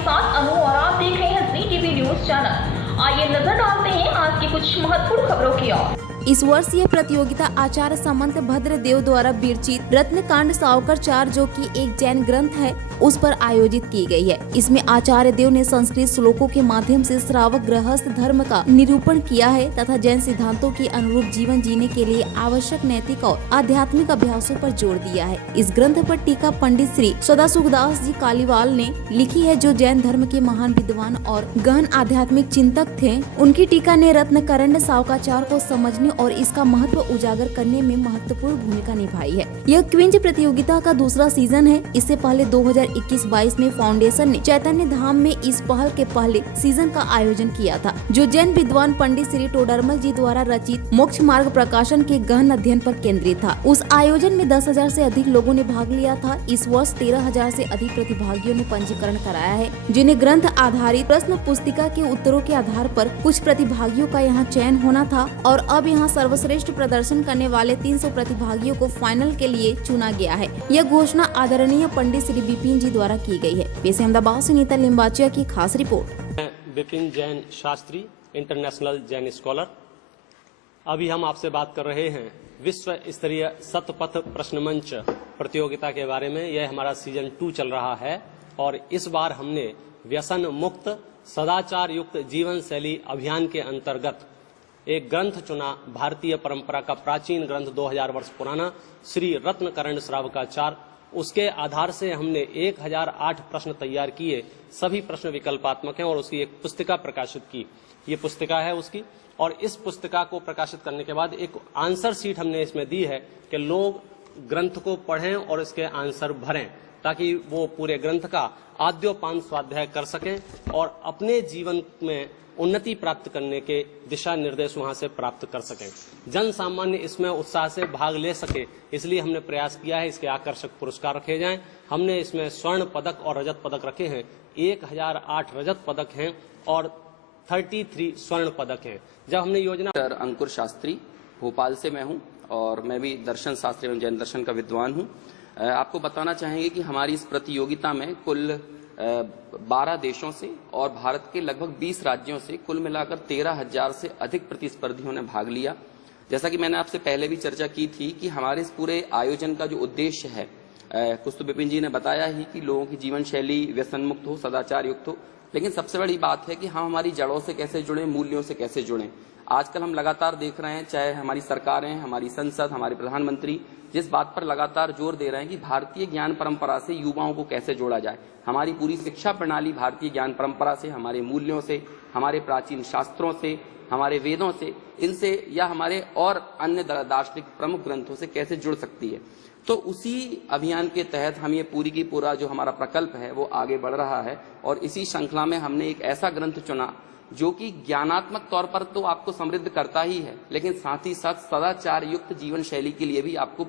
साथ अनु और आप देख रहे हैं जी टीवी न्यूज चैनल। आइए नजर डालते हैं आज की कुछ महत्वपूर्ण खबरों की ओर। इस वर्ष यह प्रतियोगिता आचार्य समंत भद्रदेव द्वारा विरचित रत्नकांड सावकर 4 जो कि एक जैन ग्रंथ है उस पर आयोजित की गई है। इसमें आचार्य देव ने संस्कृत श्लोकों के माध्यम से श्रावक गृहस्थ धर्म का निरूपण किया है तथा जैन सिद्धांतों के अनुरूप जीवन जीने के लिए आवश्यक नैतिक और आध्यात्मिक अभ्यासों पर जोर दिया है। इस ग्रंथ पर टीका पंडित श्री सदासुखदास जी कालीवाल ने लिखी है, जो जैन धर्म के महान विद्वान और गहन आध्यात्मिक चिंतक थे। उनकी टीका ने रत्नकांड सावकाचार को समझने और इसका महत्व उजागर करने में महत्वपूर्ण भूमिका निभाई है। यह क्विंज प्रतियोगिता का दूसरा सीजन है। इससे पहले 2021-22 में फाउंडेशन ने चैतन्य धाम में इस पहल के पहले सीजन का आयोजन किया था, जो जैन विद्वान पंडित श्री टोडरमल जी द्वारा रचित मोक्ष मार्ग प्रकाशन के गहन अध्ययन पर केंद्रित था। उस आयोजन में 10,000 से अधिक लोगों ने भाग लिया था। इस वर्ष 13,000 से अधिक प्रतिभागियों ने पंजीकरण कराया है, जिन्हें ग्रंथ आधारित प्रश्न पुस्तिका के उत्तरों के आधार पर कुछ प्रतिभागियों का यहाँ चयन होना था और अब यहाँ सर्वश्रेष्ठ प्रदर्शन करने वाले 300 प्रतिभागियों को फाइनल के लिए चुना गया है। यह घोषणा आदरणीय पंडित श्री विपिन जी द्वारा की गई है। पेश अहमदाबाद से नीता लिम्बाचिया की खास report. Vipin Jain Shastri, international Jain scholar. अभी हम आपसे बात कर रहे हैं विश्व स्तरीय शतपथ प्रश्न मंच प्रतियोगिता के बारे में। यह हमारा सीजन 2 चल रहा है और इस बार हमने व्यसन मुक्त सदाचार युक्त जीवन शैली अभियान के अंतर्गत एक ग्रंथ चुना। भारतीय परंपरा का प्राचीन ग्रंथ 2000 वर्ष पुराना श्री रत्नकांड श्रावकाचार। उसके आधार से हमने 1008 प्रश्न तैयार किए। सभी प्रश्न विकल्पात्मक हैं और उसकी एक पुस्तिका प्रकाशित की। ये पुस्तिका है उसकी, और इस पुस्तिका को प्रकाशित करने के बाद एक आंसर शीट हमने इसमें दी है कि लोग ग्रंथ को पढ़ें और इसके आंसर भरें, ताकि वो पूरे ग्रंथ का आद्योपांत स्वाध्याय कर सकें और अपने जीवन में उन्नति प्राप्त करने के दिशा निर्देश वहां से प्राप्त कर सकें। जन सामान्य इसमें उत्साह से भाग ले सके, इसलिए हमने प्रयास किया है इसके आकर्षक पुरस्कार रखे जाएं। हमने इसमें स्वर्ण पदक और रजत पदक रखे हैं। 1008 रजत पदक हैं और 33 स्वर्ण पदक हैं। जब हमने योजना अंकुर शास्त्री, भोपाल से मैं हूं और मैं भी दर्शन शास्त्री एवं जैन दर्शन का विद्वान हूं। आपको बताना चाहेंगे कि हमारी इस प्रतियोगिता में कुल 12 देशों से और भारत के लगभग 20 राज्यों से कुल मिलाकर 13,000 से अधिक प्रतिस्पर्धियों ने भाग लिया। जैसा कि मैंने आपसे पहले भी चर्चा की थी कि हमारे इस पूरे आयोजन का जो उद्देश्य है, कुछ तो विपिन जी ने बताया ही कि लोगों की जीवन शैली व्यसन मुक्त हो, सदाचार युक्त हो, लेकिन सबसे बड़ी बात है कि हम हमारी जड़ों से कैसे जुड़ें, मूल्यों से कैसे जुड़ें। आजकल हम लगातार देख रहे हैं, चाहे हमारी सरकारें, हमारी संसद, हमारे प्रधानमंत्री जिस बात पर लगातार जोर दे रहे हैं कि भारतीय ज्ञान परंपरा से युवाओं को कैसे जोड़ा जाए। हमारी पूरी शिक्षा प्रणाली भारतीय ज्ञान परंपरा से, हमारे मूल्यों से, हमारे प्राचीन शास्त्रों से, हमारे वेदों से, इनसे या हमारे और अन्य दार्शनिक प्रमुख ग्रंथों से कैसे जुड़ सकती है। तो उसी अभियान के तहत हम ये पूरी की पूरा जो हमारा प्रकल्प है वो आगे बढ़ रहा है और इसी श्रृंखला में हमने एक ऐसा ग्रंथ चुना जो कि ज्ञानात्मक तौर पर तो आपको समृद्ध करता ही है, लेकिन साथ ही साथ सदाचार युक्त जीवन शैली के लिए भी आपको